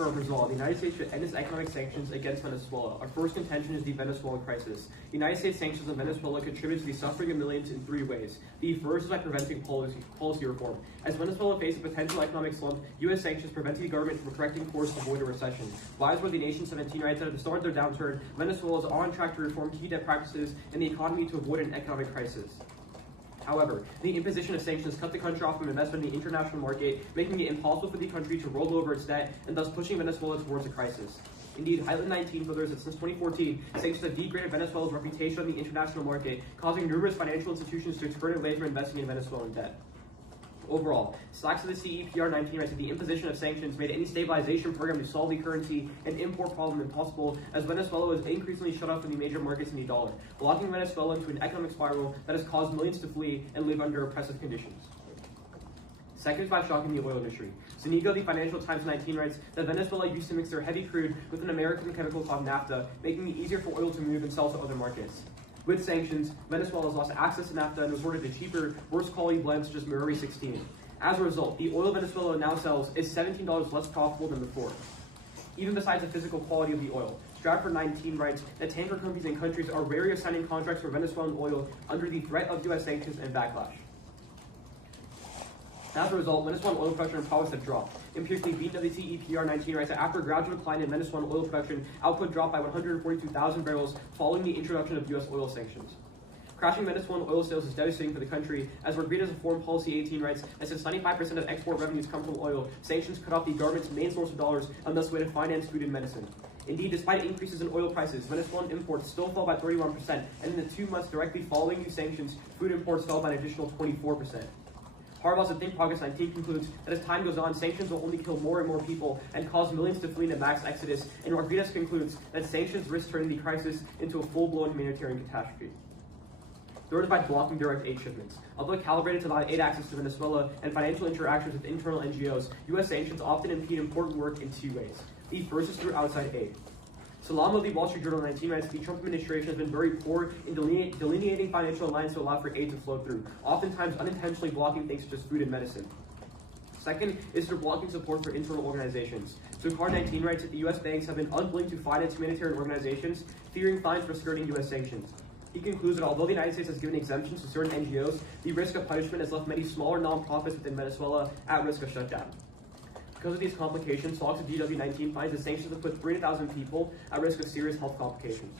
for our resolve, the United States should end its economic sanctions against Venezuela. Our first contention is the Venezuela crisis. The United States sanctions on Venezuela contribute to the suffering of millions in three ways. The first is by preventing policy reform. As Venezuela faces a potential economic slump, U.S. sanctions preventing the government from correcting course to avoid a recession. Lies where the nation's 17 writes that at the start of their downturn, Venezuela is on track to reform key debt practices in the economy to avoid an economic crisis. However, the imposition of sanctions cut the country off from investment in the international market, making it impossible for the country to roll over its debt and thus pushing Venezuela towards a crisis. Indeed, Island 19 furthers that since 2014, sanctions have degraded Venezuela's reputation on the international market, causing numerous financial institutions to turn away from investing in Venezuelan debt. Overall, slacks of the CEPR 19 writes that the imposition of sanctions made any stabilization program to solve the currency and import problem impossible, as Venezuela was increasingly shut off from the major markets in the dollar, locking Venezuela into an economic spiral that has caused millions to flee and live under oppressive conditions. Second is by shocking the oil industry. Cinco, the Financial Times 19 writes that Venezuela used to mix their heavy crude with an American chemical called naphtha, making it easier for oil to move and sell to other markets. With sanctions, Venezuela has lost access to naphtha and resorted to cheaper, worse quality blends such as Emory 16. As a result, the oil Venezuela now sells is $17 less profitable than before. Even besides the physical quality of the oil, Stratford 19 writes that tanker companies and countries are wary of signing contracts for Venezuelan oil under the threat of U.S. sanctions and backlash. As a result, Venezuelan oil production and profits have dropped. Empirically, BWT 19 writes that after a gradual decline in Venezuelan oil production, output dropped by 142,000 barrels following the introduction of U.S. oil sanctions. Crashing Venezuelan oil sales is devastating for the country, as Rodriguez of Foreign Policy 18 writes that since 95% of export revenues come from oil, sanctions cut off the government's main source of dollars and thus way to finance food and medicine. Indeed, despite increases in oil prices, Venezuelan imports still fell by 31%, and in the 2 months directly following these sanctions, food imports fell by an additional 24%. Harbaugh's Think Progress 19 concludes that as time goes on, sanctions will only kill more and more people and cause millions to flee into mass exodus, and Rodriguez concludes that sanctions risk turning the crisis into a full-blown humanitarian catastrophe. Third is by blocking direct aid shipments. Although calibrated to allow aid access to Venezuela and financial interactions with internal NGOs, U.S. sanctions often impede important work in two ways. The first is through outside aid. Salam of the Wall Street Journal 19 writes that the Trump administration has been very poor in delineating financial lines to allow for aid to flow through, oftentimes unintentionally blocking things such as food and medicine. Second is through blocking support for internal organizations. So Card 19 writes that the U.S. banks have been unwilling to finance humanitarian organizations, fearing fines for skirting U.S. sanctions. He concludes that although the United States has given exemptions to certain NGOs, the risk of punishment has left many smaller nonprofits within Venezuela at risk of shutdown. Because of these complications, Fox of DW19 finds that sanctions have put 300,000 people at risk of serious health complications.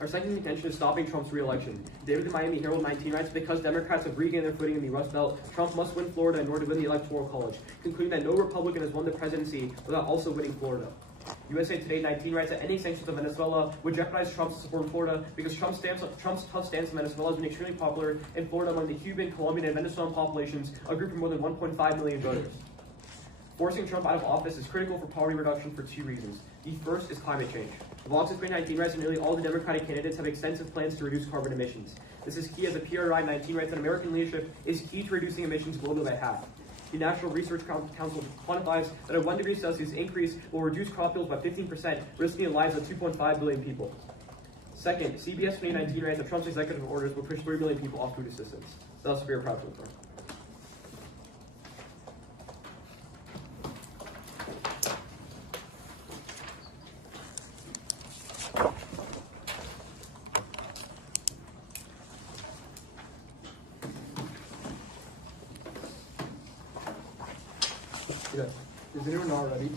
Our second contention is stopping Trump's re-election. David the Miami Herald 19 writes, because Democrats have regained their footing in the Rust Belt, Trump must win Florida in order to win the Electoral College, concluding that no Republican has won the presidency without also winning Florida. USA Today 19 writes that ending sanctions on Venezuela would jeopardize Trump's support in Florida because Trump's tough stance on Venezuela has been extremely popular in Florida among the Cuban, Colombian, and Venezuelan populations, a group of more than 1.5 million voters. Forcing Trump out of office is critical for poverty reduction for two reasons. The first is climate change. Vox of 2019 writes that nearly all the Democratic candidates have extensive plans to reduce carbon emissions. This is key as the PRI 19 writes that American leadership is key to reducing emissions globally by half. The National Research Council quantifies that a 1 degree Celsius increase will reduce crop yields by 15%, risking the lives of 2.5 billion people. Second, CBS 2019 writes that Trump's executive orders will push 3 million people off food assistance. Thus, we are proud to report. Is anyone not ready?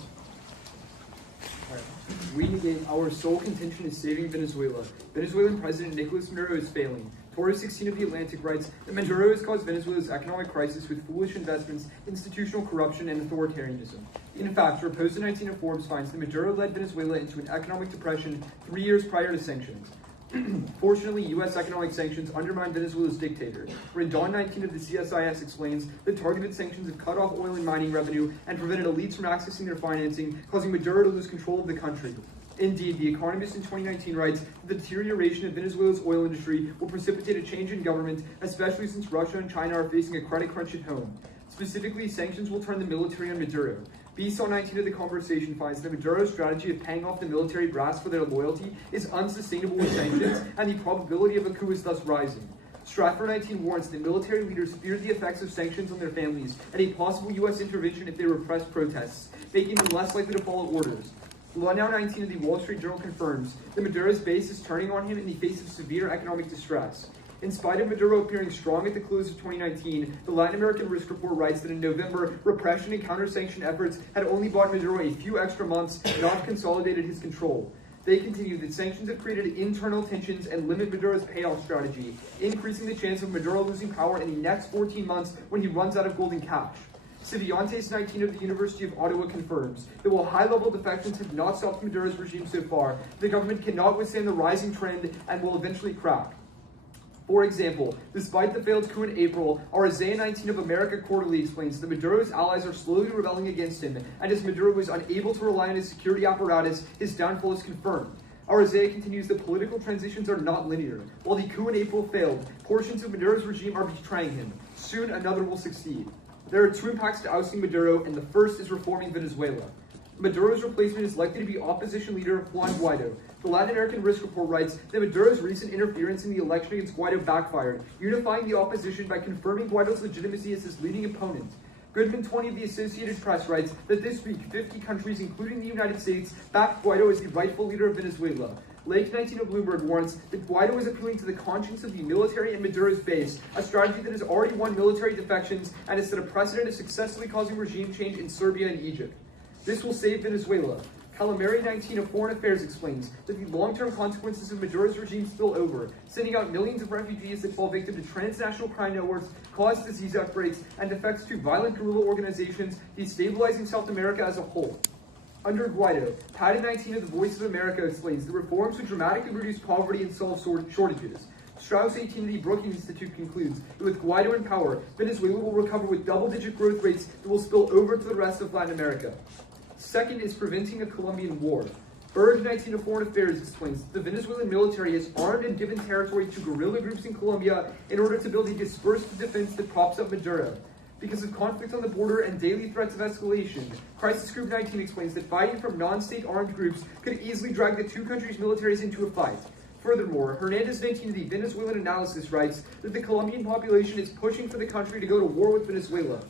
Alright. Reading again, our sole contention is saving Venezuela. Venezuelan President Nicolas Maduro is failing. Torres 16 of The Atlantic writes that Maduro has caused Venezuela's economic crisis with foolish investments, institutional corruption, and authoritarianism. In fact, Raposa 19 of Forbes finds that Maduro led Venezuela into an economic depression 3 years prior to sanctions. Fortunately, U.S. economic sanctions undermined Venezuela's dictator. Rendon 19 of the CSIS explains that targeted sanctions have cut off oil and mining revenue and prevented elites from accessing their financing, causing Maduro to lose control of the country. Indeed, The Economist in 2019 writes that the deterioration of Venezuela's oil industry will precipitate a change in government, especially since Russia and China are facing a credit crunch at home. Specifically, sanctions will turn the military on Maduro. BSAW 19 of The Conversation finds that Maduro's strategy of paying off the military brass for their loyalty is unsustainable with sanctions, and the probability of a coup is thus rising. Stratfor 19 warns that military leaders fear the effects of sanctions on their families and a possible U.S. intervention if they repress protests, making them less likely to follow orders. Now 19 of the Wall Street Journal confirms that Maduro's base is turning on him in the face of severe economic distress. In spite of Maduro appearing strong at the close of 2019, the Latin American Risk Report writes that in November, repression and counter-sanction efforts had only bought Maduro a few extra months, not consolidated his control. They continue that sanctions have created internal tensions and limit Maduro's payoff strategy, increasing the chance of Maduro losing power in the next 14 months when he runs out of gold and cash. Civiantes 19 of the University of Ottawa confirms that while high-level defections have not stopped Maduro's regime so far, the government cannot withstand the rising trend and will eventually crack. For example, despite the failed coup in April, Isaiah 19 of America Quarterly explains that Maduro's allies are slowly rebelling against him, and as Maduro was unable to rely on his security apparatus, his downfall is confirmed. Isaiah continues that political transitions are not linear. While the coup in April failed, portions of Maduro's regime are betraying him. Soon another will succeed. There are two impacts to ousting Maduro, and the first is reforming Venezuela. Maduro's replacement is likely to be opposition leader Juan Guaido. The Latin American Risk Report writes that Maduro's recent interference in the election against Guaido backfired, unifying the opposition by confirming Guaido's legitimacy as his leading opponent. Goodman 20 of the Associated Press writes that this week, 50 countries, including the United States, backed Guaido as the rightful leader of Venezuela. Lake 19 of Bloomberg warns that Guaido is appealing to the conscience of the military and Maduro's base, a strategy that has already won military defections and has set a precedent of successfully causing regime change in Serbia and Egypt. This will save Venezuela. Calamari 19 of Foreign Affairs explains that the long-term consequences of Maduro's regime spill over, sending out millions of refugees that fall victim to transnational crime networks, cause disease outbreaks, and defects to violent guerrilla organizations, destabilizing South America as a whole. Under Guaido, Patty 19 of the Voice of America explains that reforms would dramatically reduce poverty and solve shortages. Strauss 18 of the Brookings Institute concludes that with Guaido in power, Venezuela will recover with double-digit growth rates that will spill over to the rest of Latin America. Second is preventing a Colombian war. Berg 19 of Foreign Affairs explains that the Venezuelan military has armed and given territory to guerrilla groups in Colombia in order to build a dispersed defense that props up Maduro. Because of conflict on the border and daily threats of escalation, Crisis Group 19 explains that fighting from non-state armed groups could easily drag the two countries' militaries into a fight. Furthermore, Hernandez 19 of the Venezuelan Analysis writes that the Colombian population is pushing for the country to go to war with Venezuela.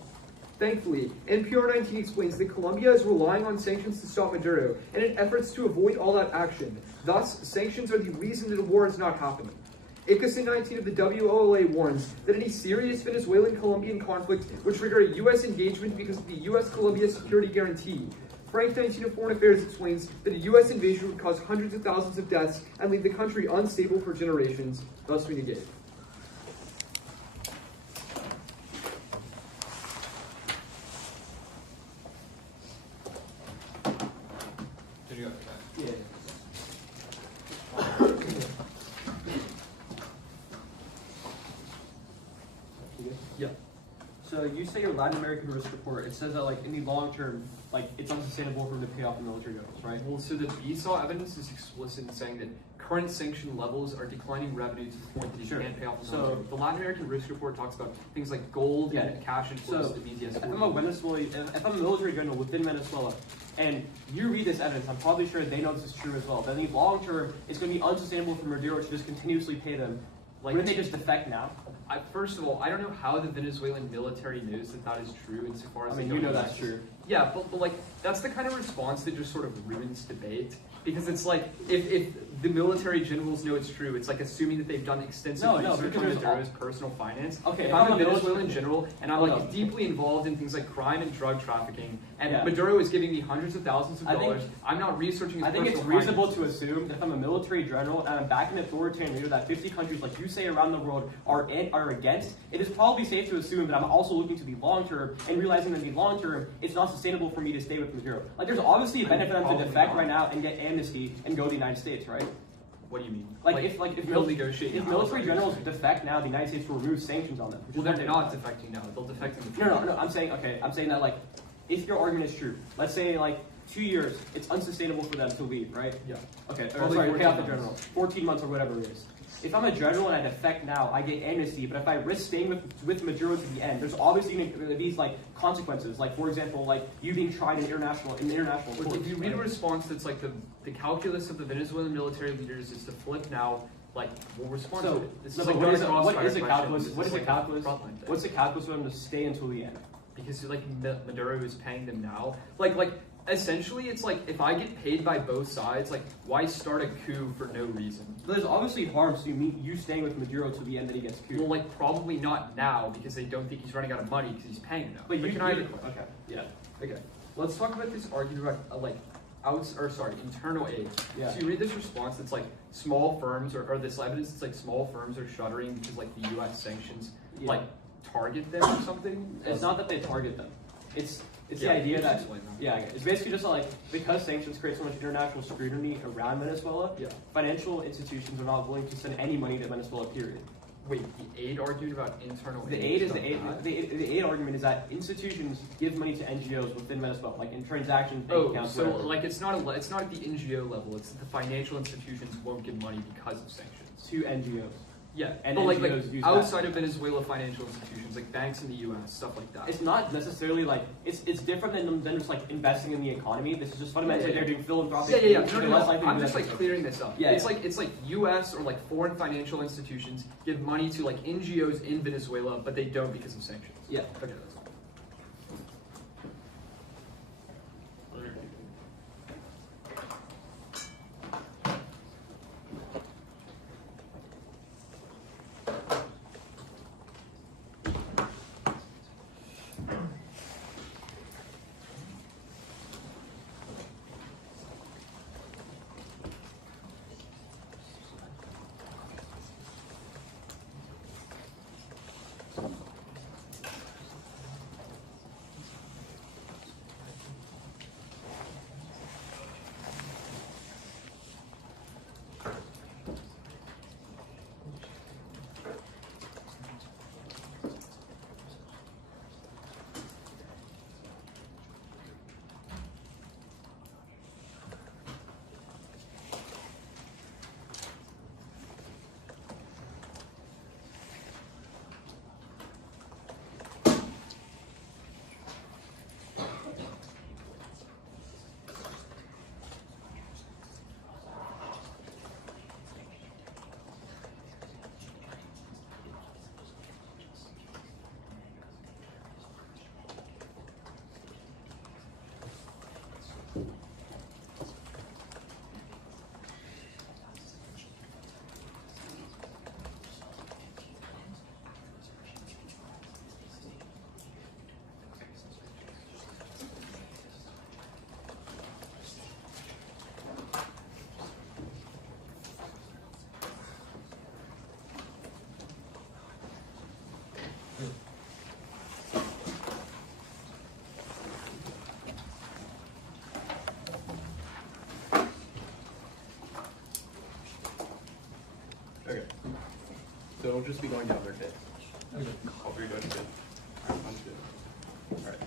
Thankfully, NPR 19 explains that Colombia is relying on sanctions to stop Maduro and in efforts to avoid all-out action. Thus, sanctions are the reason that a war is not happening. Ickerson 19 of the WOLA warns that any serious Venezuelan-Colombian conflict would trigger a U.S. engagement because of the U.S.-Colombia security guarantee. Frank 19 of Foreign Affairs explains that a U.S. invasion would cause hundreds of thousands of deaths and leave the country unstable for generations. Thus we negate. Did you go? Yeah. Yeah. So you say your Latin American Risk Report, it says that like in the long term, like it's unsustainable for them to pay off the military bills, right? Well, so the BSAW evidence is explicit in saying that current sanction levels are declining revenue to the point that you Sure. can't pay off the So- military. The Latin American Risk Report talks about things like gold Yeah. and cash inflows to the BTS. If I'm a Venezuelan, if I'm a military general within Venezuela, and you read this evidence, I'm probably sure they know this is true as well. But in the long term, it's going to be unsustainable for Maduro to just continuously pay them. Like, wouldn't they just defect now? First of all, I don't know how the Venezuelan military knows that that is true insofar as I mean, they you don't know that's true. Yeah, but like, that's the kind of response that just sort of ruins debate. Because it's like, if the military generals know it's true, it's like assuming that they've done extensive research because on there's Maduro's personal finance. Okay, if I'm a Venezuelan general and I'm Hold like up. deeply involved in things like crime and drug trafficking, and Yeah. Maduro is giving me hundreds of thousands of I think- dollars, I'm not researching his I think it's personal reasonable finance. to assume that if I'm a military general and I'm backing an authoritarian leader that 50 countries, like you say, around the world are against, it is probably safe to assume that I'm also looking to the long term and realizing that in the long term, it's not sustainable for me to stay with Maduro. Like, there's obviously a benefit for them to Probably defect not. right now and get amnesty and go to the United States, right? What do you mean? If they'll negotiate. if military generals defect now, the United States will remove sanctions on them. which Well, is they're not defecting now. They'll defect in the future. No. I'm saying that like, if your argument is true, let's say like 2 years, it's unsustainable for them to leave, right? Yeah. Okay. Or, Probably sorry, pay off the 14 general. months. 14 months or whatever it is. If I'm a general and I defect now, I get amnesty. But if I risk staying with Maduro to the end, there's obviously going to be these like consequences. Like, for example, like you being tried in international Well, courts. if you read a right? response that's like the calculus of the Venezuelan military leaders is to flip now, like, we'll respond So, to it. This no, is but like what is not a question. calculus? This What is a like calculus? frontline thing. What's the calculus for them to stay until the end? Because like Maduro is paying them now. Like essentially, it's like if I get paid by both sides, like why start a coup for no reason? There's obviously harms to you staying with Maduro to the end that he gets couped. Well, like probably not now because they don't think he's running out of money because he's paying enough. But you can I have a you- question? okay, yeah. Okay, let's talk about this argument about like internal aid. Yeah. So you read this response. It's like small firms or this evidence. It's like small firms are shuttering because like the U.S. sanctions Yeah. like target them or something. It's not that they target them. It's Yeah, the idea just that explain that. yeah, it's basically just like because sanctions create so much international scrutiny around Venezuela, Yeah. financial institutions are not willing to send any money to Venezuela. Period. Wait, the aid argued about internal The aid. aid is the aid argument is that institutions give money to NGOs within Venezuela, like in transactions, bank Oh, accounts, so whatever, like it's not at the NGO level. It's that the financial institutions won't give money because of sanctions. to NGOs. Yeah, And but like NGOs use that. outside of Venezuela, financial institutions like banks in the U.S. stuff like that. It's not necessarily like it's different than just like investing in the economy. This is just fundamentally they're doing philanthropic. Yeah. things, No, they're no, less no. likely to I'm do just that like stuff. clearing this up. Yeah, It's like U.S. or like foreign financial institutions give money to like NGOs in Venezuela, but they don't because of sanctions. Yeah. Okay, that's all. Okay. So it'll just be going down their head. Hope you're doing good. Alright, sounds good. Alright.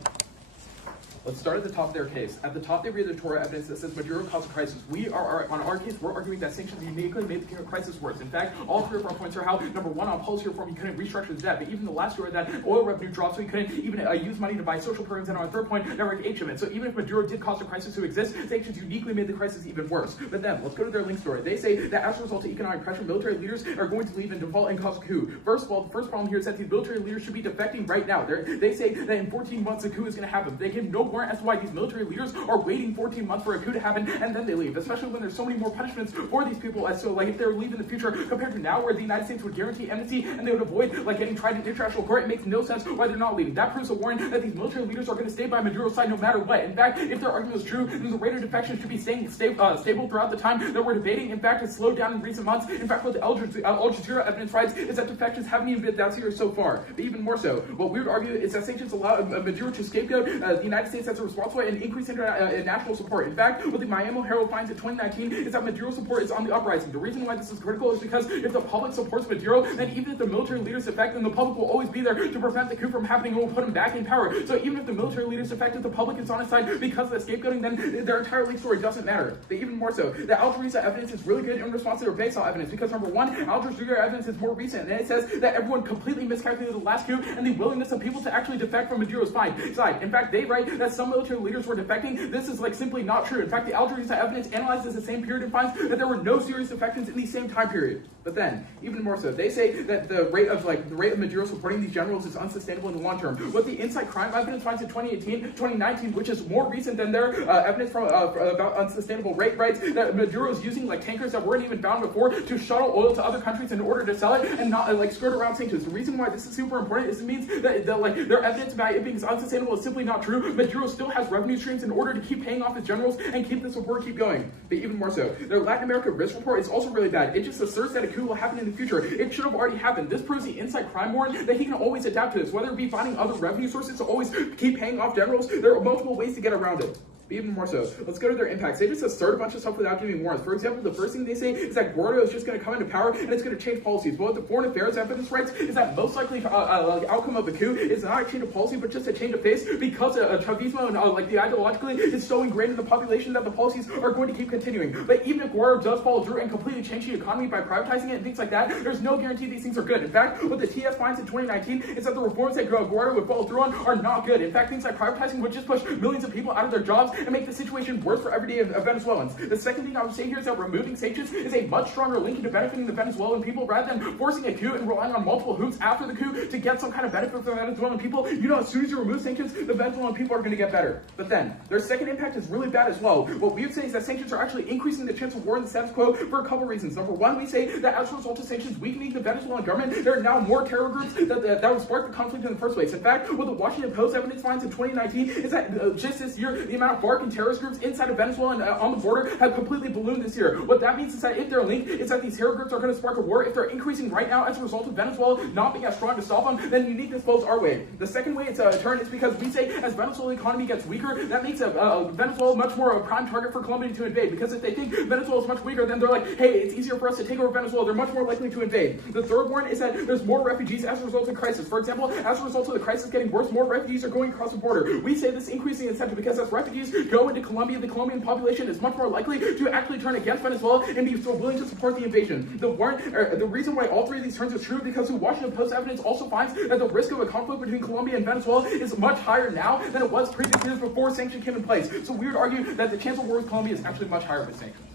Let's start at the top of their case. At the top, they read the Torah evidence that says Maduro caused a crisis. On our case, we're arguing that sanctions uniquely made the crisis worse. In fact, all three of our points are how, number one, on policy reform, he couldn't restructure the debt. But even the last story that oil revenue dropped, so he couldn't even use money to buy social programs. And on our third point, network H of it. So even if Maduro did cause the crisis to exist, sanctions uniquely made the crisis even worse. But then, let's go to their link story. They say that as a result of economic pressure, military leaders are going to leave and default and cause a coup. First of all, the first problem here is that these military leaders should be defecting right now. They say that in 14 months a coup is going to happen. They give no warrant as to why these military leaders are waiting 14 months for a coup to happen and then they leave, especially when there's so many more punishments for these people. As so, like, if they were leaving in the future compared to now, where the United States would guarantee amnesty and they would avoid like getting tried in international court, it makes no sense why they're not leaving. That proves a warrant that these military leaders are going to stay by Maduro's side no matter what. In fact, if their argument is true, then the rate of defection should be staying stable throughout the time that we're debating. In fact, it's slowed down in recent months. In fact, what the Al Jazeera evidence writes is that defections haven't even been that serious so far. But even more so, what we would argue is that sanctions allow Maduro to scapegoat the United States as a responsible and increase international support. In fact, what the Miami Herald finds in 2019 is that Maduro support is on the uprising. The reason why this is critical is because if the public supports Maduro, then even if the military leaders defect, then the public will always be there to prevent the coup from happening and will put him back in power. So even if the military leaders defect, if the public is on his side because of the scapegoating, then their entire leak story doesn't matter. But even more so, the Al Jazeera evidence is really good in response to their base evidence because number one, Al Jazeera evidence is more recent and it says that everyone completely miscalculated the last coup and the willingness of people to actually defect from Maduro's side. In fact, they write that some military leaders were defecting. This is like simply not true. In fact, the Al Jazeera evidence analyzes the same period and finds that there were no serious defections in the same time period. But then, even more so, they say that the rate of Maduro supporting these generals is unsustainable in the long term. What the Inside Crime evidence finds in 2019, which is more recent than their evidence from about unsustainable rate, writes that Maduro is using like tankers that weren't even found before to shuttle oil to other countries in order to sell it and not like skirt around sanctions. The reason why this is super important is it means that like their evidence about it being unsustainable is simply not true. Maduro still has revenue streams in order to keep paying off his generals and keep this support keep going. But even more so, their Latin America risk report is also really bad. It just asserts that a coup will happen in the future. It should have already happened. This proves the Inside Crime warrant that he can always adapt to this, whether it be finding other revenue sources to always keep paying off generals. There are multiple ways to get around it. But even more so, let's go to their impacts. They just assert a bunch of stuff without giving warrants. For example, the first thing they say is that Guaido is just going to come into power and it's going to change policies. But what the foreign affairs evidence writes is that most likely outcome of the coup is not a change of policy, but just a change of face because Chavismo and like the ideologically is so ingrained in the population that the policies are going to keep continuing. But even if Guaido does follow through and completely change the economy by privatizing it and things like that, there's no guarantee these things are good. In fact, what the TS finds in 2019 is that the reforms that Guaido would follow through on are not good. In fact, things like privatizing would just push millions of people out of their jobs and make the situation worse for everyday Venezuelans. The second thing I would say here is that removing sanctions is a much stronger link into benefiting the Venezuelan people rather than forcing a coup and relying on multiple hoops after the coup to get some kind of benefit for the Venezuelan people. You know, as soon as you remove sanctions, the Venezuelan people are going to get better. But then, their second impact is really bad as well. What we would say is that sanctions are actually increasing the chance of war in the status quo for a couple reasons. Number one, we say that as a result of sanctions weakening the Venezuelan government, there are now more terror groups that would spark the conflict in the first place. In fact, what the Washington Post evidence finds in 2019 is that just this year, the amount of FARC and terrorist groups inside of Venezuela and on the border have completely ballooned this year. What that means is that if they're linked, it's that these terror groups are going to spark a war. If they're increasing right now as a result of Venezuela not being as strong to stop them, then you need to vote our way. The second way it's a turn is because we say as Venezuela's economy gets weaker, that makes Venezuela much more a prime target for Colombia to invade. Because if they think Venezuela is much weaker, then they're like, hey, it's easier for us to take over Venezuela. They're much more likely to invade. The third one is that there's more refugees as a result of the crisis. For example, as a result of the crisis getting worse, more refugees are going across the border. We say this increasing incentive because as refugees go into Colombia, the Colombian population is much more likely to actually turn against Venezuela and be so willing to support the invasion. The reason why all three of these turns is true because the Washington Post evidence also finds that the risk of a conflict between Colombia and Venezuela is much higher now than it was previous years before sanctions came in place. So we would argue that the chance of war with Colombia is actually much higher with sanctions.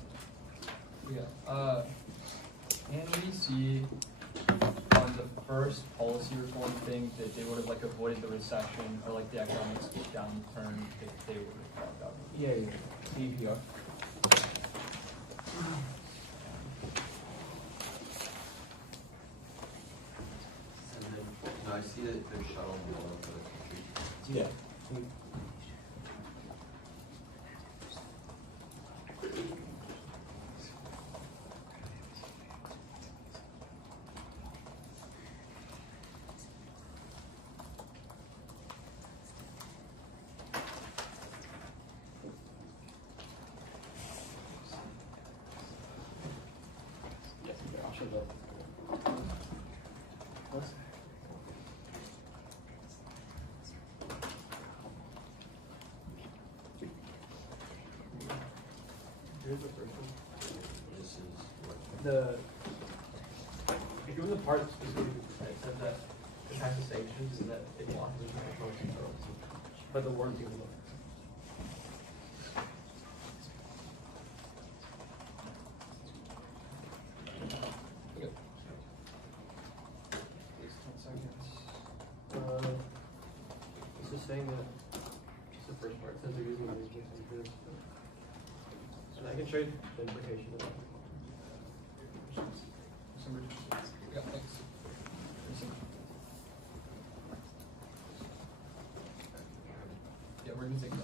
Yeah. Can we see on the first policy reform thing that they would have like avoided the recession or like the economic downturn if they would have found out? Yeah. DPR. And then, no, I see that they're shuttling oil to the country. Yeah. Here's the first one. This is what? If you want the part specifically that said that it has the sanctions and that it blocks the international control, but the warranty was low. This is saying that it's the first part. It says they're using the sanctions. And I can show you the implication of that. Yeah, thanks. Yeah, we're gonna take that.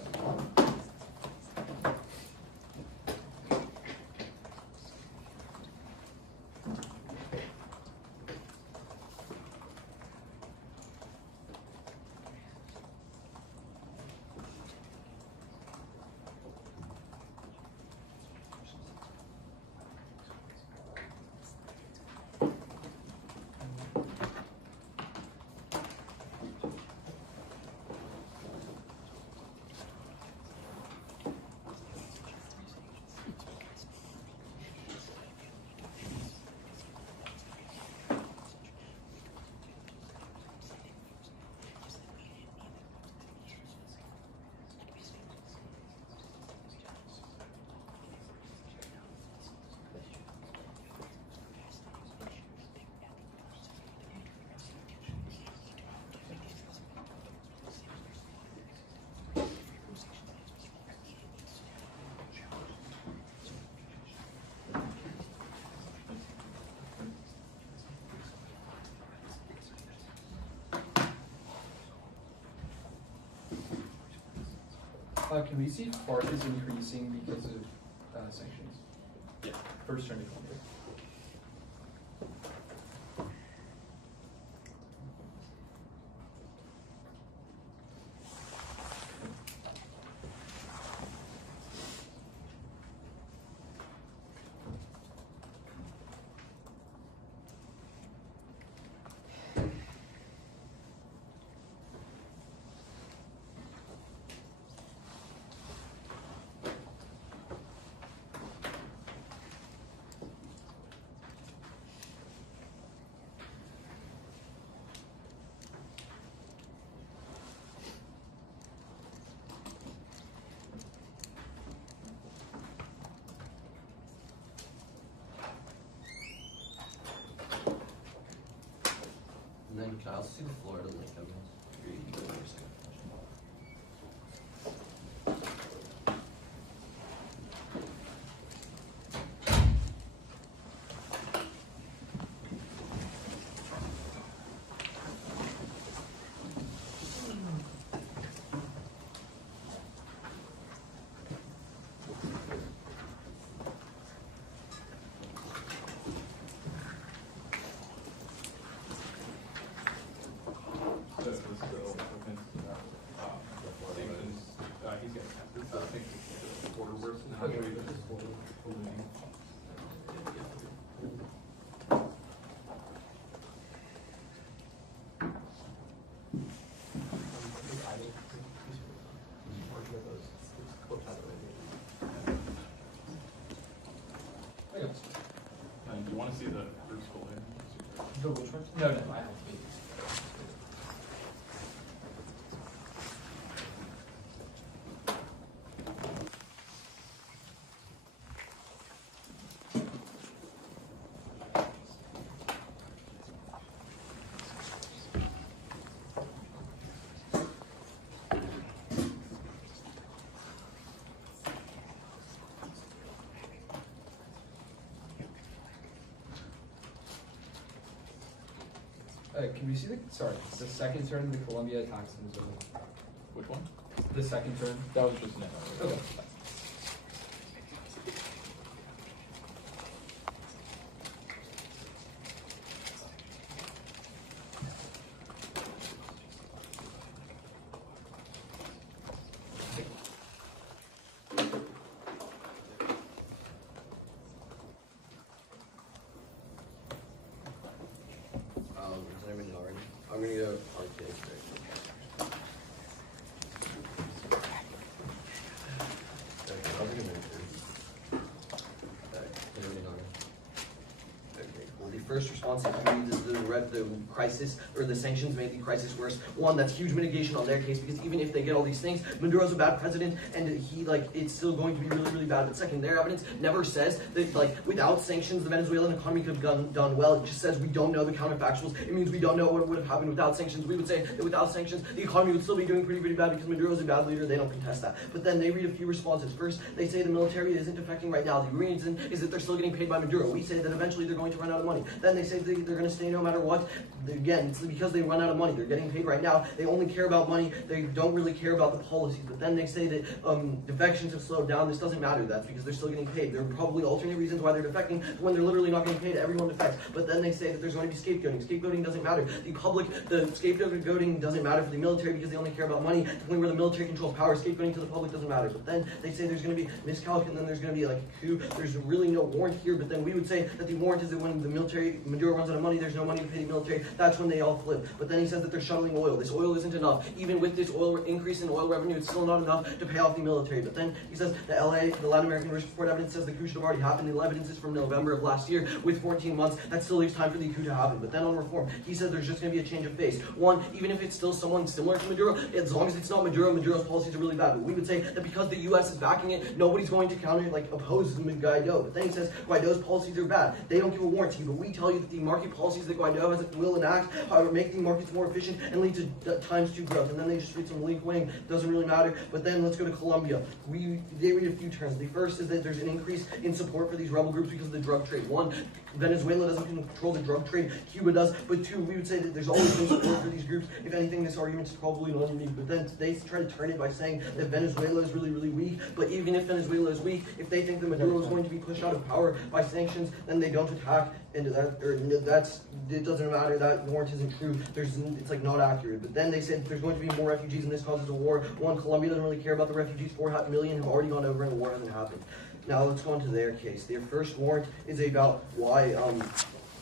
Can we see FARC is increasing because of sanctions? Yeah. First turn to Colombia. And then can I also see the Florida link of this? Or you can go to your second question. This is the sanctions. He's getting this is the border worse than how Okay. this is ballooning. Okay. And do you want to see the group school here? The which one? No, I have. Can we see the second turn of the Colombia attacks in Venezuela? Which one? The second turn. That was just an Okay. Is everything already? I'm gonna go arcade straight. Okay, I'll take a minute. Is everything already? Okay, cool. The first response that he reads is the crisis, or the sanctions made the crisis worse. One, that's huge mitigation on their case, because even if they get all these things, Maduro's a bad president, and it's still going to be really, really bad. But second, their evidence never says that, without sanctions, the Venezuelan economy could have done well. It just says we don't know the counterfactuals. It means we don't know what would have happened without sanctions. We would say that without sanctions, the economy would still be doing pretty, pretty bad, because Maduro's a bad leader. They don't contest that. But then they read a few responses. First, they say the military isn't defecting right now. The reason is that they're still getting paid by Maduro. We say that eventually they're going to run out of money. Then they say they're going to stay no matter what. Again, it's because they run out of money. They're getting paid right now. They only care about money. They don't really care about the policies. But then they say that defections have slowed down. This doesn't matter. That's because they're still getting paid. There are probably alternate reasons why they're defecting when they're literally not getting paid. Everyone defects. But then they say that there's going to be scapegoating. Scapegoating doesn't matter. The scapegoating doesn't matter for the military because they only care about money. The point where the military controls power, scapegoating to the public doesn't matter. But then they say there's going to be miscalc, and then there's going to be a coup. There's really no warrant here. But then we would say that the warrant is that when the military, Maduro runs out of money, there's no money to pay the military. That's when they all flip. But then he says that they're shuttling oil. This oil isn't enough. Even with this increase in oil revenue, it's still not enough to pay off the military. But then he says the Latin American Risk Report evidence says the coup should have already happened. The evidence is from November of last year with 14 months. That still leaves time for the coup to happen. But then on reform, he says there's just going to be a change of face. One, even if it's still someone similar to Maduro, as long as it's not Maduro, Maduro's policies are really bad. But we would say that because the U.S. is backing it, nobody's going to counter it, oppose Guaido. But then he says Guaido's policies are bad. They don't give a warranty. But we tell you that the market policies that Guaido will enact make the markets more efficient and lead to times 2 growth. And then they just read some leak wing, doesn't really matter. But then let's go to Colombia. They read a few terms. The first is that there's an increase in support for these rebel groups because of the drug trade. 1, Venezuela doesn't control the drug trade, Cuba does. But 2, we would say that there's always been support for these groups. If anything, this argument is probably not unique. But then they try to turn it by saying that Venezuela is really, really weak. But even if Venezuela is weak, if they think that Maduro is going to be pushed out of power by sanctions, then they don't attack into that, or it doesn't matter, that warrant isn't true. It's like not accurate. But then they said there's going to be more refugees and this causes a war. 1, Colombia doesn't really care about the refugees. 4 million have already gone over and the war hasn't happened. Now let's go on to their case. Their first warrant is about why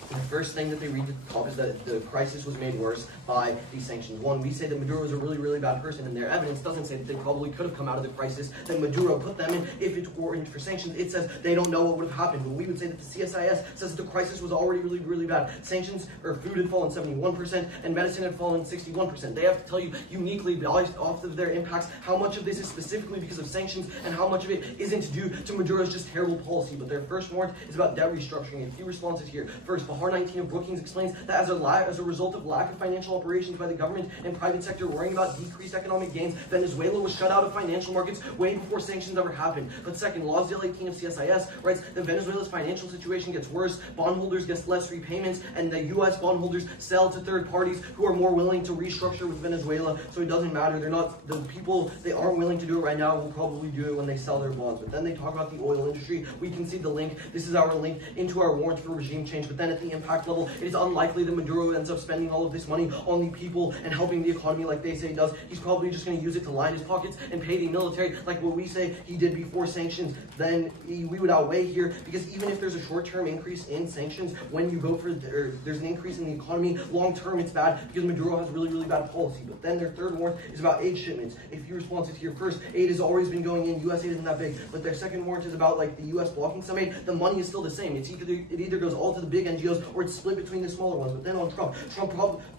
the first thing that they read at the top is that the crisis was made worse by these sanctions. 1, we say that Maduro is a really, really bad person, and their evidence doesn't say that they probably could have come out of the crisis that Maduro put them in. If it weren't for sanctions, it says they don't know what would have happened. But we would say that the CSIS says that the crisis was already really, really bad. Sanctions, or food had fallen 71%, and medicine had fallen 61%. They have to tell you uniquely, based off of their impacts, how much of this is specifically because of sanctions, and how much of it isn't due to Maduro's just terrible policy. But their first warrant is about debt restructuring. A few responses here. First, Bahar 19 of Brookings explains that as a result of lack of financial operations by the government and private sector worrying about decreased economic gains, Venezuela was shut out of financial markets way before sanctions ever happened. But second, Laws 18 of CSIS writes that Venezuela's financial situation gets worse, bondholders get less repayments, and the U.S. bondholders sell to third parties who are more willing to restructure with Venezuela, so it doesn't matter. They're not, the people, they aren't willing to do it right now, will probably do it when they sell their bonds. But then they talk about the oil industry. We can see the link. This is our link into our warrant for regime change. But then at the impact level, it is unlikely that Maduro ends up spending all of this money on the people and helping the economy like they say he does. He's probably just going to use it to line his pockets and pay the military like what we say he did before sanctions. Then we would outweigh here, because even if there's a short-term increase in sanctions, when you go for, there's an increase in the economy, long-term it's bad because Maduro has really, really bad policy. But then their third warrant is about aid shipments. A few responses here. First, aid has always been going in. U.S. aid isn't that big. But their second warrant is about like the U.S. blocking some aid. The money is still the same. It either goes all to the big NGOs or it's split between the smaller ones. But then on Trump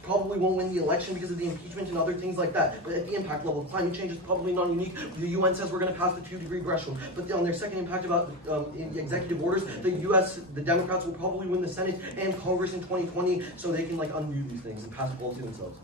probably won't win the election because of the impeachment and other things like that. But at the impact level, climate change is probably not unique. The UN says we're going to pass the 2-degree threshold. But on their second impact about executive orders, the Democrats will probably win the Senate and Congress in 2020, so they can like undo these things and pass policy themselves.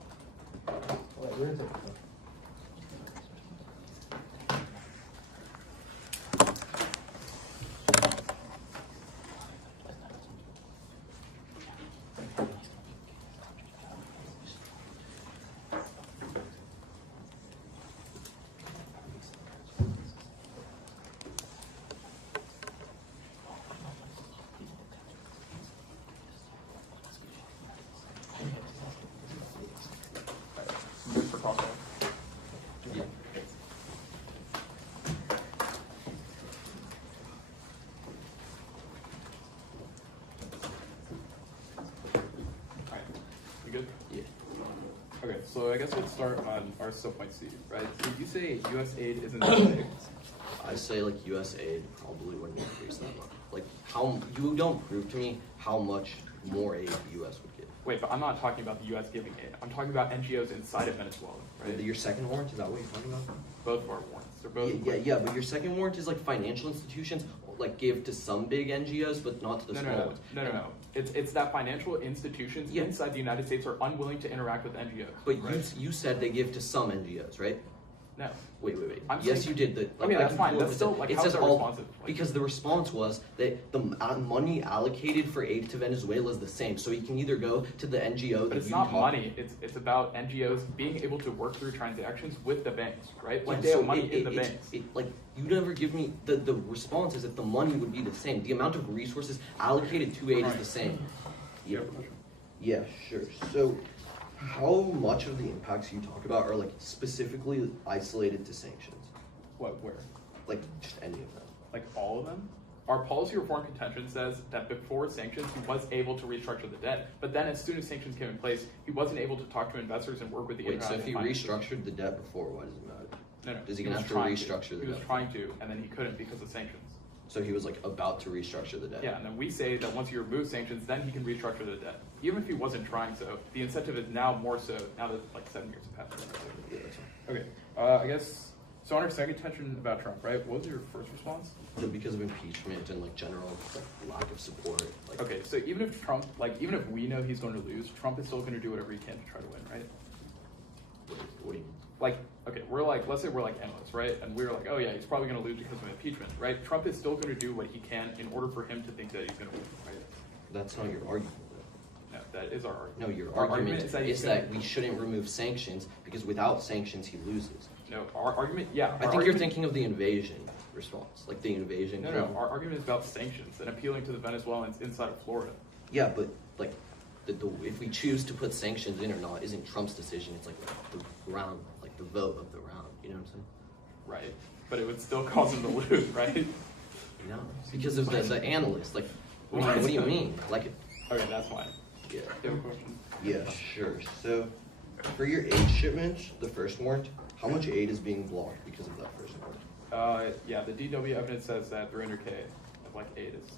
Good? Yeah. Okay, so I guess let's start on our sub-point C, right? So you say U.S. aid isn't that big? I say like U.S. aid probably wouldn't increase that much. Like how, you don't prove to me how much more aid the U.S. would give. Wait, but I'm not talking about the U.S. giving aid. I'm talking about NGOs inside of Venezuela, right? Your second warrant, is that what you're talking about? Both of our warrants. They're both. Yeah, but your second warrant is like financial institutions like give to some big NGOs, but not to the small ones. No. It's that financial institutions inside the United States are unwilling to interact with NGOs. But right? you said they give to some NGOs, right? No. Wait. Yes, you did. Okay, that's fine. That's still like, it how says is that all, responsive? Like, because the response was that the money allocated for aid to Venezuela is the same. So you can either go to the NGO. But it's not money. It's about NGOs being able to work through transactions with the banks, right? Like Yeah, they so have money in the banks. Like you never give me the response is that the money would be the same. The amount of resources allocated to aid is the same. Yeah, sure. So how much of the impacts you talk about are like specifically isolated to sanctions? What? Where? Like just any of them? Like all of them? Our policy reform contention says that before sanctions, he was able to restructure the debt, but then as soon as sanctions came in place, he wasn't able to talk to investors and work with the Wait, so if he international restructured the debt before, why does it matter? No. Does he gonna have to restructure the debt? He was trying to, and then he couldn't because of sanctions. So he was like about to restructure the debt. Yeah, and then we say that once you remove sanctions, then he can restructure the debt. Even if he wasn't trying so, the incentive is now more so, now that like 7 years have passed. Yeah, that's fine. Okay, I guess, so on our second contention about Trump, right, what was your first response? Because of impeachment and like general like, lack of support. Like, Okay, so even if Trump, like, even if we know he's going to lose, Trump is still going to do whatever he can to try to win, right? what do you mean? Like, okay, we're like, let's say we're like analysts, right? And we're like, oh yeah, he's probably going to lose because of impeachment, right? Trump is still going to do what he can in order for him to think that he's going to win, right? That's not your argument. No, that is our argument. No, your Our argument is is that we shouldn't remove sanctions because without sanctions he loses. No, our argument, yeah. I think you're thinking of the invasion response, like the invasion. No, our argument is about sanctions and appealing to the Venezuelans inside of Florida. Yeah, but like, if we choose to put sanctions in or not isn't Trump's decision. It's like the round, like the vote of the round. You know what I'm saying? Right. But it would still cause him to lose, right? No, because of the analysts. Like, what do you mean? Like, Okay, that's fine. yeah. Do you have a question? Yeah, sure. So, for your aid shipment, the first warrant, how much aid is being blocked because of that first warrant? Yeah, the DW evidence says that 300K of like aid is.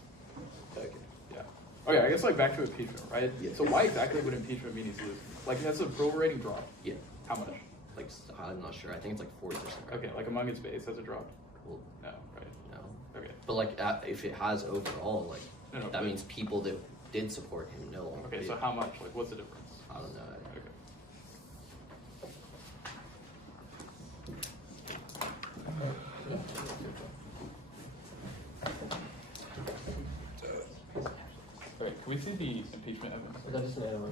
Okay. Yeah. Okay, I guess like back to impeachment, right? Yeah. So why exactly would impeachment mean he's losing? Like that's a approval rating drop. Yeah. How much? Like, I'm not sure. I think it's like 40%. Okay, like among its base has it dropped? Well, No, right? no. Okay. But like, if it has overall, like, No, that but- means people that did support him no longer. Okay, did. so how much? Like what's the difference? I don't know. Okay. Okay, can we see the impeachment evidence? Is that just an error?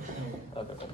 Okay, cool.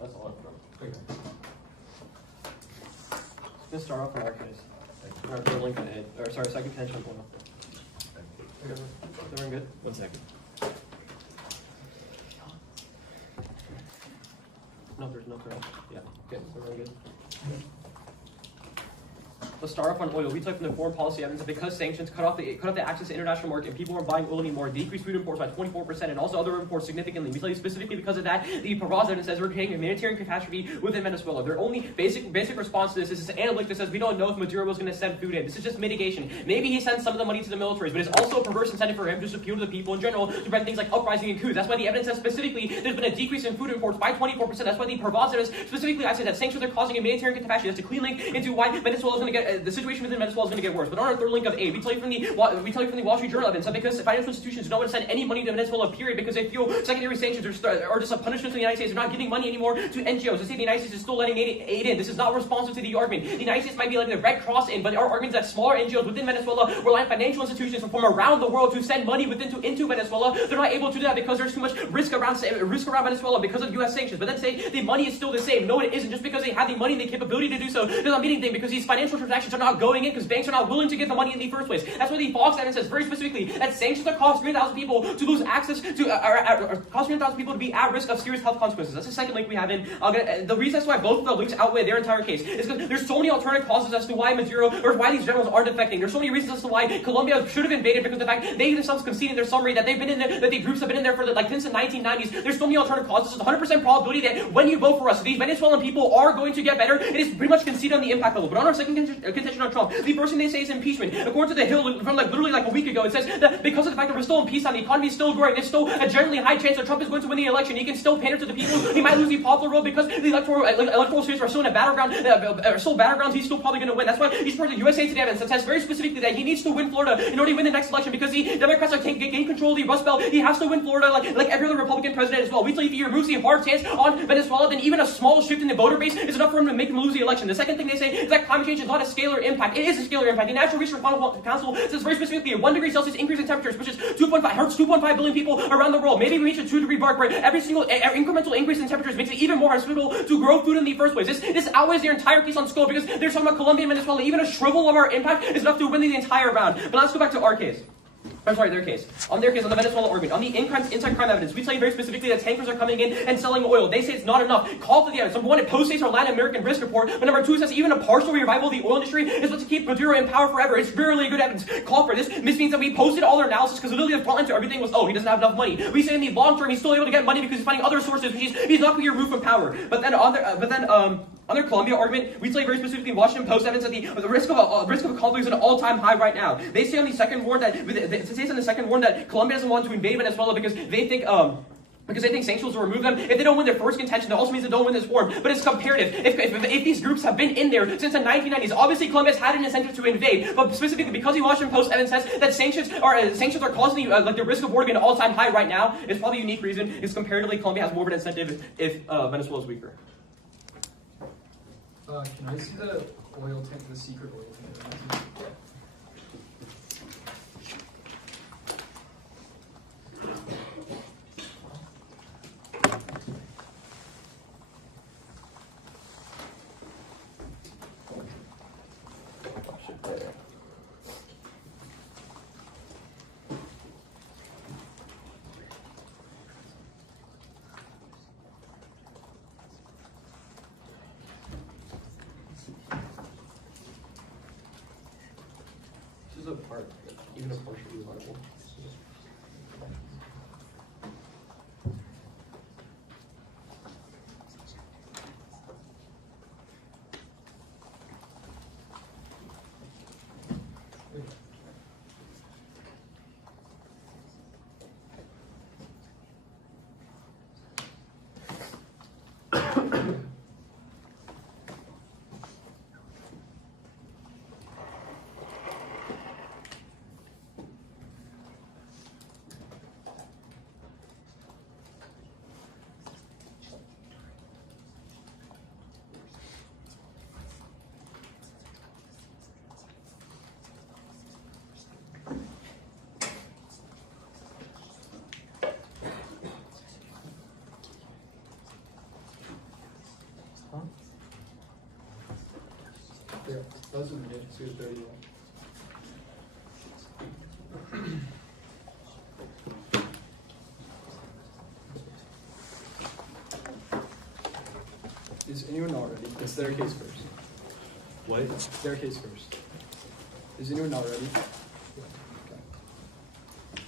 That's all I've done. Let's start off in our case. Our third link to Ed, or sorry, second tension point. Everyone good? 1 second. No, there's no threat. Yeah. Okay, so everyone good? Let's start off on oil. We took from the foreign policy evidence that because sanctions cut off the access to international market and people weren't buying oil anymore, decreased food imports by 24% and also other imports significantly. We tell you specifically because of that, the Pavaz evidence says we're creating a humanitarian catastrophe within Venezuela. Their only basic response to this is this analytic that says we don't know if Maduro was going to send food in. This is just mitigation. Maybe he sends some of the money to the militaries, but it's also a perverse incentive for him to appeal to the people in general to prevent things like uprising and coups. That's why the evidence says specifically there's been a decrease in food imports by 24%. That's why the Pavaz evidence specifically I say that sanctions are causing a humanitarian catastrophe. That's a clean link into why Venezuela is going to get the situation within Venezuela is going to get worse. But on our third link of aid, we tell you from the Wall Street Journal evidence that because financial institutions don't want to send any money to Venezuela, period, because they feel secondary sanctions are just a punishment to the United States. They're not giving money anymore to NGOs. They say the United States is still letting aid in. This is not responsive to the argument. The United States might be letting the Red Cross in, but our argument is that smaller NGOs within Venezuela rely on financial institutions from around the world to send money into Venezuela. They're not able to do that because there's too much risk around Venezuela because of U.S. sanctions. But then say the money is still the same. No, it isn't. Just because they have the money and the capability to do so does not mean anything because these financial transactions sanctions are not going in because banks are not willing to give the money in the first place. That's why the Fox evidence says very specifically that sanctions are cost 300,000 people to lose access to, cost 300,000 people to be at risk of serious health consequences. That's the second link we have in. The reason that's why both of the links outweigh their entire case is because there's so many alternative causes as to why Maduro, or why these generals are defecting. There's so many reasons as to why Colombia should have invaded, because of the fact they themselves concede in their summary that they've been in there, that the groups have been in there for since the 1990s. There's so many alternative causes. There's 100% probability that when you vote for us, these Venezuelan people are going to get better. It is pretty much conceded on the impact level. But on our second contention on Trump, the first thing they say is impeachment. According to The Hill, from literally a week ago, it says that because of the fact that we're still in peacetime, the economy is still growing, there's still a generally high chance that Trump is going to win the election. He can still pander to the people. He might lose the popular vote because the electoral states are still in a battleground. Battlegrounds. He's still probably going to win. That's why he's part of the USA Today evidence that says very specifically that he needs to win Florida in order to win the next election, because the Democrats are gain control of the Rust Belt. He has to win Florida like every other Republican president as well. We tell you, if he removes the hard stance on Venezuela, then even a small shift in the voter base is enough for him to make him lose the election. The second thing they say is that climate change is not a scalar impact. It is a scalar impact. The National Research Council says very specifically a 1 degree Celsius increase in temperatures, which is 2.5 billion people around the world. Maybe we reach a 2 degree mark where every single incremental increase in temperatures makes it even more hospitable to grow food in the first place. This outweighs their entire case on scope, because they're talking about Colombia and Venezuela. Even a shrivel of our impact is enough to win the entire round. But let's go back to our case. I'm sorry, their case. On the Venezuela argument. On the inside crime evidence, we tell you very specifically that tankers are coming in and selling oil. They say it's not enough. Call for the evidence. Number one, it postdates our Latin American risk report. But number two, it says even a partial revival of the oil industry is what to keep Maduro in power forever. It's really good evidence. Call for this. This means that we posted all our analysis because literally the front line to everything was, he doesn't have enough money. We say in the long term, he's still able to get money because he's finding other sources. He's not going to be removed from power. But then on their Colombia argument, we tell you very specifically Washington Post evidence that the risk of a conflict is an all-time high right now. They say on the second warrant that Colombia doesn't want to invade Venezuela because they think sanctions will remove them. If they don't win their first contention, that also means they don't win this war. But it's comparative. If these groups have been in there since the 1990s, obviously Colombia's had an incentive to invade. But specifically because the Washington Post evidence says that sanctions are causing the risk of war to be an all-time high right now, it's probably a unique reason. Is comparatively Colombia has more of an incentive if Venezuela is weaker. Can I see the oil tank, the secret oil tank? This is a part, even a partially reliable. Yeah, that's what we did. So it's 31. Is anyone not ready? It's their case first. What? Their case first. Is anyone not ready?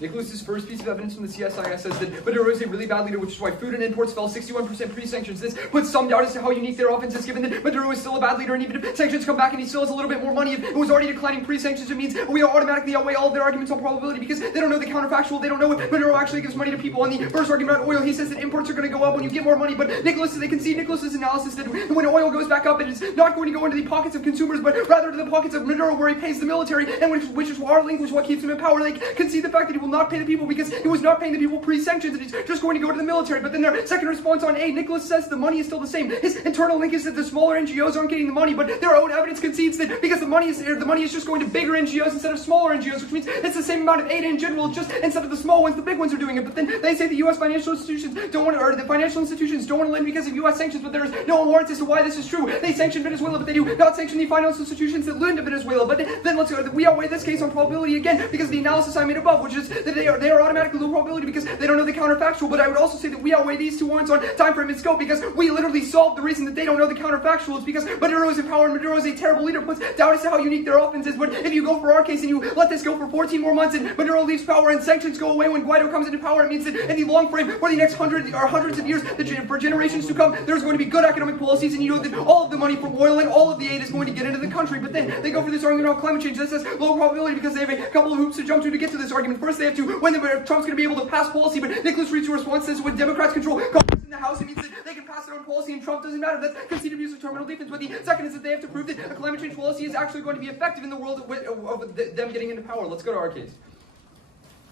Nicholas's first piece of evidence from the CSIS says that Maduro is a really bad leader, which is why food and imports fell 61% pre-sanctions. This puts some doubt as to how unique their offense is, given that Maduro is still a bad leader, and even if sanctions come back and he still has a little bit more money, if it was already declining pre-sanctions, it means we automatically outweigh all of their arguments on probability, because they don't know the counterfactual, they don't know what Maduro actually gives money to people. On the first argument about oil, he says that imports are going to go up when you get more money, but they can see Nicholas's analysis that when oil goes back up, it is not going to go into the pockets of consumers, but rather to the pockets of Maduro, where he pays the military, and which is our link, which is what keeps him in power. They can see the fact that he will not pay the people because he was not paying the people pre-sanctions, and he's just going to go to the military. But then their second response on A, Nicholas says the money is still the same. His internal link is that the smaller NGOs aren't getting the money, but their own evidence concedes that because the money is just going to bigger NGOs instead of smaller NGOs, which means it's the same amount of aid in general, just instead of the small ones, the big ones are doing it. But then they say the U.S. financial institutions don't want to, or the financial institutions don't want to lend because of U.S. sanctions, but there is no warrants as to why this is true. They sanction Venezuela, but they do not sanction the financial institutions that lend to Venezuela. But then let's go. We outweigh this case on probability again because of the analysis I made above, which is that they are automatically low probability because they don't know the counterfactual. But I would also say that we outweigh these two warrants on time frame and scope because we literally solved the reason that they don't know the counterfactual is because Maduro is in power and Maduro is a terrible leader, puts doubt as to how unique their offense is. But if you go for our case and you let this go for 14 more months and Maduro leaves power and sanctions go away when Guaido comes into power, it means that in the long frame for the next hundreds of years, for generations to come, there's going to be good economic policies, and you know that all of the money from oil and all of the aid is going to get into the country. But then they go for this argument on climate change that says low probability because they have a couple of hoops to jump to get to this argument. First, they have to when Trump's going to be able to pass policy, but Nicholas Reed's response says when Democrats control Congress in the House, it means that they can pass their own policy and Trump doesn't matter. That's conceded use of terminal defense. But the second is that they have to prove that a climate change policy is actually going to be effective in the world of them getting into power. Let's go to our case.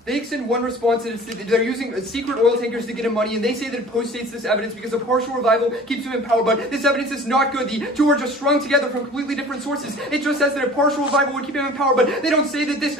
They extend one response and they're using secret oil tankers to get him money, and they say that it postdates this evidence because a partial revival keeps him in power, but this evidence is not good. The two are just strung together from completely different sources. It just says that a partial revival would keep him in power, but they don't say that this,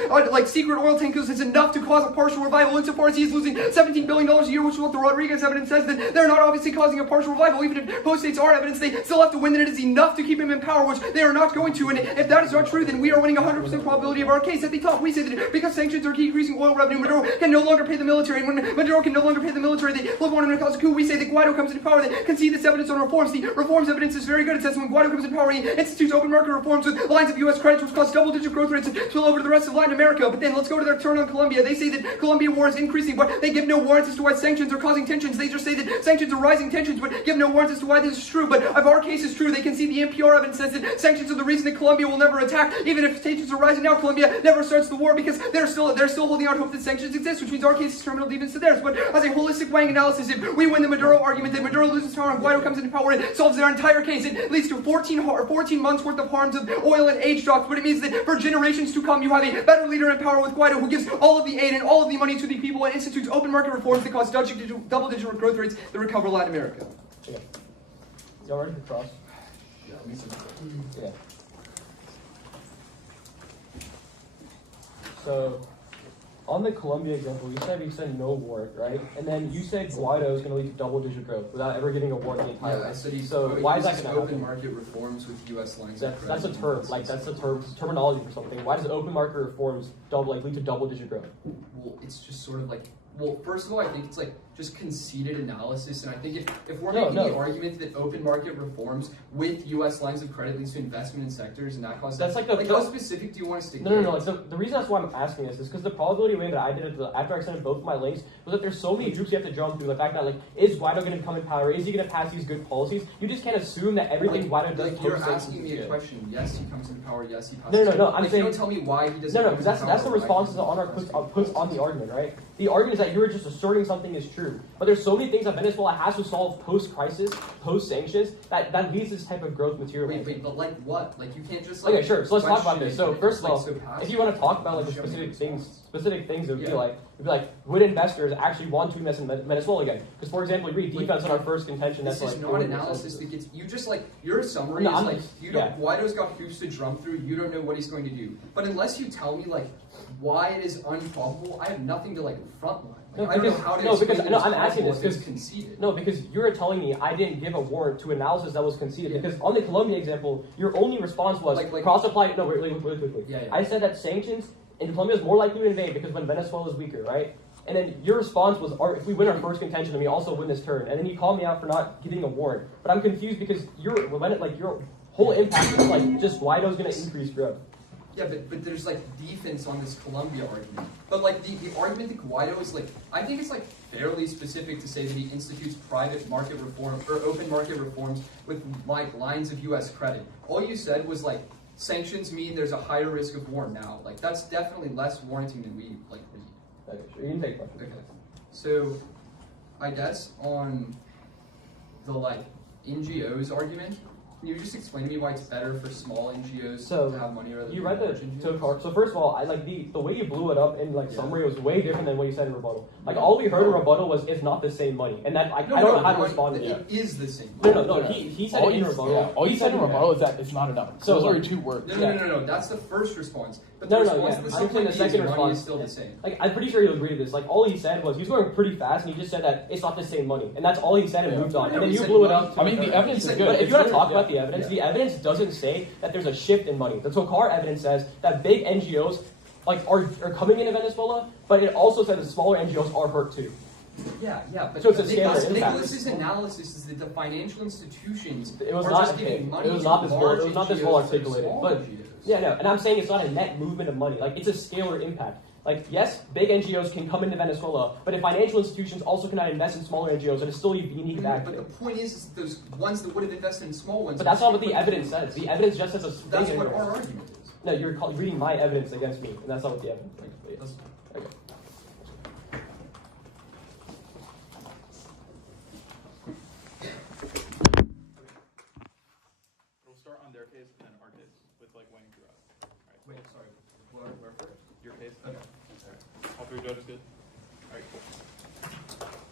secret oil tankers is enough to cause a partial revival insofar as he's losing $17 billion a year, which is what the Rodriguez evidence says, that they're not obviously causing a partial revival. Even if it postdates our evidence, they still have to win that it is enough to keep him in power, which they are not going to, and if that is not true, then we are winning 100% probability of our case. At the top, we say that because sanctions are decreasing oil revenue, Maduro can no longer pay the military, and when Maduro can no longer pay the military, they look on him to cause a coup. We say that Guaido comes into power, they concede this evidence on reforms. The reforms evidence is very good. It says when Guaido comes into power, he institutes open market reforms with lines of U.S. credits, which cause double-digit growth rates and spill over to the rest of Latin America. But then let's go to their turn on Colombia. They say that Colombia war is increasing, but they give no warrants as to why sanctions are causing tensions. They just say that sanctions are rising tensions, but give no warrants as to why this is true. But if our case is true, they can see the NPR evidence says that sanctions are the reason that Colombia will never attack. Even if tensions are rising now, Colombia never starts the war because they're still holding out hope that sanctions exist, which means our case is terminal defense to theirs. But as a holistic weighing analysis, if we win the Maduro argument, then Maduro loses power and Guaido comes into power, it solves their entire case. It leads to 14 months worth of harms of oil and age shocks, but it means that for generations to come, you have a better leader in power with Guaido who gives all of the aid and all of the money to the people and institutes open market reforms that cause double-digit growth rates that recover Latin America. Yeah. Y'all ready to cross? Yeah. So, on the Colombia example, you said no warrant, right? And then you said Guaido is going to lead to double-digit growth without ever getting a warrant the entire I said So why is that going to happen? open market reforms with U.S. lines of That's a term. That's a terminology for something. Why does open market reforms lead to double-digit growth? Well, it's just sort of like, well, first of all, I think it's like just conceded analysis, and I think if we're making the argument that open market reforms with U.S. lines of credit leads to investment in sectors and that causes that's how specific do you want us to get? No. So the reason that's why I'm asking this is because the probability weighing that I did after I sent both of my links was that there's so many hoops you have to jump through. The fact that is Guaido going to become in power? Is he going to pass these good policies? You just can't assume that everything Guaido does. You're asking me a question. Yes, he comes into power. Yes, he passes. No. I'm saying you don't tell me why he doesn't. No, because that's the responses on our puts on the argument, right? The argument is that you're just asserting something is true, but there's so many things that Venezuela has to solve post-crisis, post-sanctions, that leads to this type of growth material. Wait, but like what? Like you can't just okay, sure. So let's talk about this. So first of all, so if you want to talk about the specific things, it would be like, would investors actually want to invest in Venezuela again? Because for example, you read defense on our first contention. This is not analysis that gets you just your summary is you don't. Guaido's got hoops to jump through. You don't know what he's going to do. But unless you tell me why it is unprobable, I have nothing to frontline. I don't know how to I'm asking this because conceded. No, because you're telling me I didn't give a warrant to analysis that was conceded. Because on the Colombia example, your only response was cross-apply. No, really quickly. Yeah. I said that sanctions in Colombia is more likely to invade because when Venezuela is weaker, right? And then your response was, if we win our first contention, then we also win this turn. And then you called me out for not giving a warrant. But I'm confused because your whole impact is just Guaido's going to increase growth. Yeah, but there's defense on this Colombia argument. But the argument that Guaido is I think it's fairly specific to say that he institutes private market reform or open market reforms with lines of U.S. credit. All you said was sanctions mean there's a higher risk of war now. That's definitely less warranting than we read. Okay, sure. You can take questions. Okay, so I guess on the NGOs argument, Can you just explain to me why it's better for small NGOs So, to have money rather than You read large the NGOs? so first of all, I like the way you blew it up in like Yeah. summary was way different than what you said in rebuttal. Like all we heard in rebuttal was it's not the same money, and that I don't know how to respond to that. It is the same. No. He said it in rebuttal. All He you said in that. rebuttal is that it's not enough. So, Those are your like- 2 words. No. That's the first response. But No, the no, response yeah. to the I'm saying the second second money response is still the same. Like I'm pretty sure you'll agree to this. Like all he said was he was going pretty fast, and he just said that it's not the same money, and that's all he said and Yeah. moved on. No, And then he you said blew it money. up. To I mean, the He evidence is said good. But if you want to talk Yeah. about the evidence, Yeah. the evidence doesn't say that there's a shift in money. The Tokar evidence says that big NGOs are coming into Venezuela, but it also says that smaller NGOs are hurt too. Yeah, but So it's a scalar impact. Nicholas's analysis is that the financial institutions It was are not just giving money it was to not this well, large it was not this NGOs well for articulated. small But NGOs. yeah, no, and I'm saying it's not a net movement of money. Like it's a scalar impact. Like yes, big NGOs can come into Venezuela, but if financial institutions also cannot invest in smaller NGOs, it is still a unique But back. the point is those ones that would have invested in small ones. But that's not what the evidence says. The evidence just says a That's big what NGOs. our argument is. No, you're reading my evidence against me, and that's not what the evidence. Like, That's- okay. We'll start on their case and then our case with like weighing throughout. Wait, sorry. Where first? Your case. Okay. All 3 judges good? All right, cool.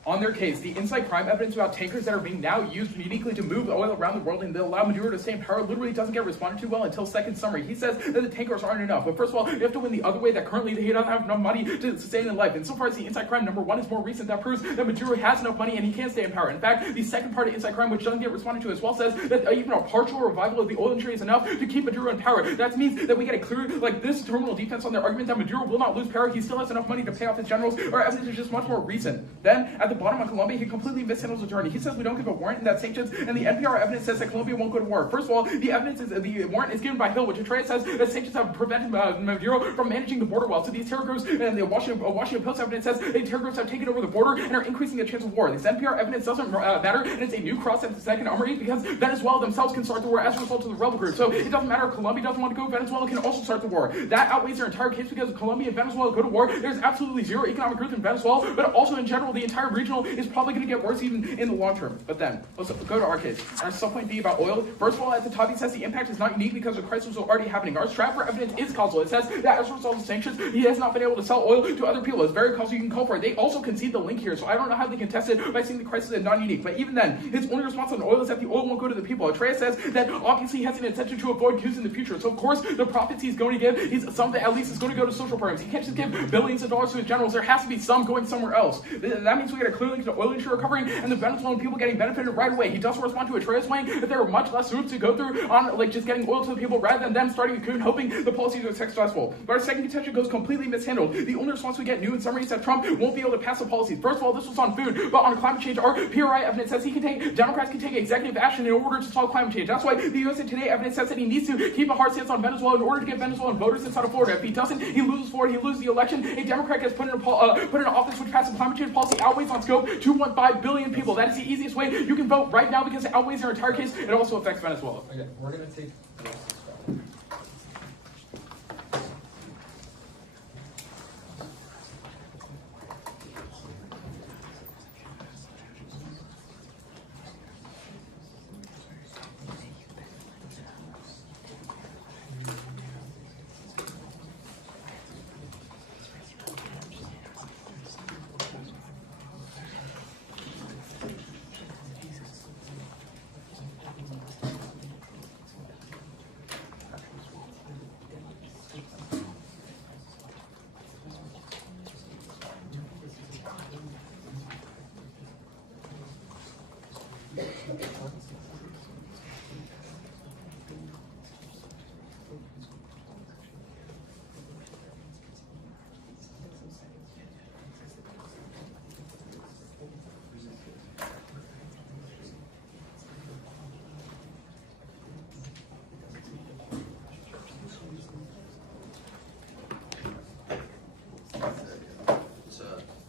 On their case, the inside crime evidence about tankers that are being now used uniquely to move oil around the world and they allow Maduro to stay in power literally doesn't get responded to well until second summary. He says that the tankers aren't enough. But first of all, you have to win the other way that currently he doesn't have enough money to sustain in life. And so far as the inside crime number 1 is more recent, that proves that Maduro has enough money and he can stay in power. In fact, the second part of inside crime, which doesn't get responded to as well, says that even a partial revival of the oil industry is enough to keep Maduro in power. That means that we get a clear, like this terminal defense on their argument that Maduro will not lose power. He still has enough money to pay off his generals. Our evidence is just much more recent. Then, at the bottom of Colombia, he completely mishandles the journey. He says we don't give a warrant and that sanctions, and the NPR evidence says that Colombia won't go to war. First of all, the evidence is the warrant is given by Hill, which Atreus says that sanctions have prevented Maduro from managing the border well. So these terror groups and the Washington Post evidence says that terror groups have taken over the border and are increasing the chance of war. This NPR evidence doesn't matter, and it's a new cross at the second Emory because Venezuela themselves can start the war as a result of the rebel group. So it doesn't matter if Colombia doesn't want to go, Venezuela can also start the war. That outweighs their entire case because if Colombia and Venezuela go to war, there's absolutely zero economic growth in Venezuela, but also in general, the entire regional is probably going to get worse even in the long term. But then, let's go to our case. Our subpoint B about oil. First of all, at the top, he says the impact is not unique because the crisis was already happening. Our Stratford evidence is causal. It says that as a result of sanctions, he has not been able to sell oil to other people. It's very causal. You can call for it. They also concede the link here, so I don't know how they contest it by saying the crisis is not unique. But even then, his only response on oil is that the oil won't go to the people. Atreus says that obviously he has an intention to avoid use in the future. So of course, the profits he's going to give, he's some that at least is going to go to social programs. He can't just give billions of dollars to his generals. There has to be some going somewhere else. That means we get a clear link to oil industry recovering and the Venezuelan people getting benefited right away. He doesn't respond to Atreus weighing that there are much less hoops to go through on like just getting oil to the people rather than them starting a coup and hoping the policies are successful. But our second contention goes completely mishandled. The only response we get new in summary is that Trump won't be able to pass the policies. First of all, this was on food, but on climate change, our PRI evidence says Democrats can take executive action in order to solve climate change. That's why the USA Today evidence says that he needs to keep a hard stance on Venezuela in order to get Venezuelan voters inside of Florida. If he doesn't, he loses Florida, he loses the election. A Democrat gets put in office which passes climate change policy outweighs on scope 2.5 billion people. That is the easiest way you can vote right now because it outweighs their entire case. It also affects Venezuela. Okay, we're gonna take the rest of this problem.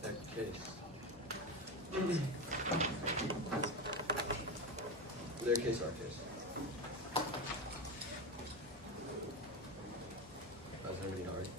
Their case. Their case, our case. Is there anybody already?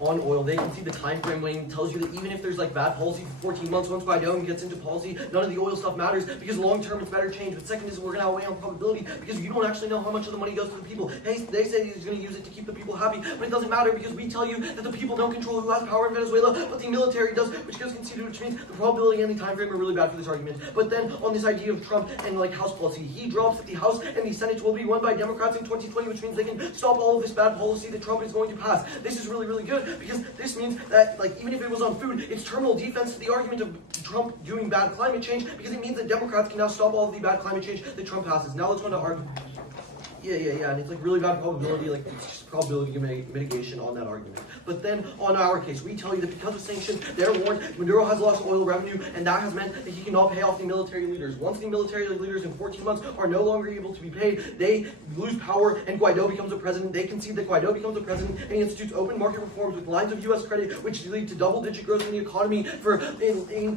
on oil, they can see the time frame weighing tells you that even if there's like bad policy for 14 months, once Biden gets into policy, none of the oil stuff matters because long term it's better change. But second is we're going to outweigh on probability because you don't actually know how much of the money goes to the people. Hey, they say he's going to use it to keep the people happy, but it doesn't matter because we tell you that the people don't control who has power in Venezuela, but the military does, which gets conceded, which means the probability and the time frame are really bad for this argument. But then on this idea of Trump and like House policy, he drops that the House and the Senate will be won by Democrats in 2020, which means they can stop all of this bad policy that Trump is going to pass. This is really, really good because this means that like even if it was on food, it's terminal defense to the argument of Trump doing bad climate change because it means that Democrats can now stop all of the bad climate change that Trump passes. Now let's go to argue. Yeah, and it's like really bad probability, like it's just probability mitigation on that argument. But then on our case, we tell you that because of sanctions, they're warned, Maduro has lost oil revenue, and that has meant that he cannot pay off the military leaders. Once the military leaders in 14 months are no longer able to be paid, they lose power, and Guaido becomes a president. They concede that Guaido becomes a president, and he institutes open market reforms with lines of U.S. credit, which lead to double-digit growth in the economy for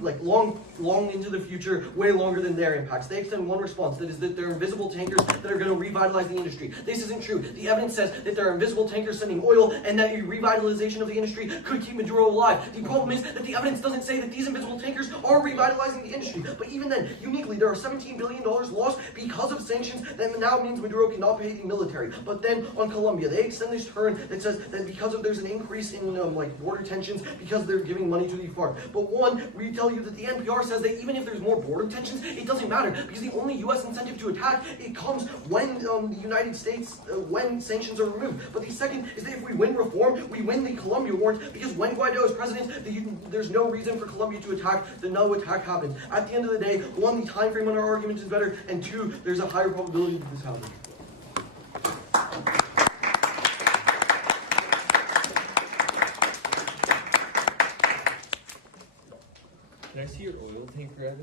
like long into the future, way longer than their impacts. They extend one response, that is that there are invisible tankers that are going to revitalize the industry. This isn't true. The evidence says that there are invisible tankers sending oil and that a revitalization of the industry could keep Maduro alive. The problem is that the evidence doesn't say that these invisible tankers are revitalizing the industry. But even then, uniquely, there are $17 billion lost because of sanctions that now means Maduro cannot pay the military. But then on Colombia, they extend this turn that says that because of there's an increase in like border tensions because they're giving money to the FARC. But one, we tell you that the NPR says that even if there's more border tensions, it doesn't matter because the only U.S. incentive to attack, it comes when the United States, when sanctions are removed. But the second is that if we win reform, we win the Colombia warrant because when Guaido is president, there's no reason for Colombia to attack. The no attack happens. At the end of the day, one, the time frame on our argument is better, and two, there's a higher probability that this happens. Can I see your oil tanker evidence?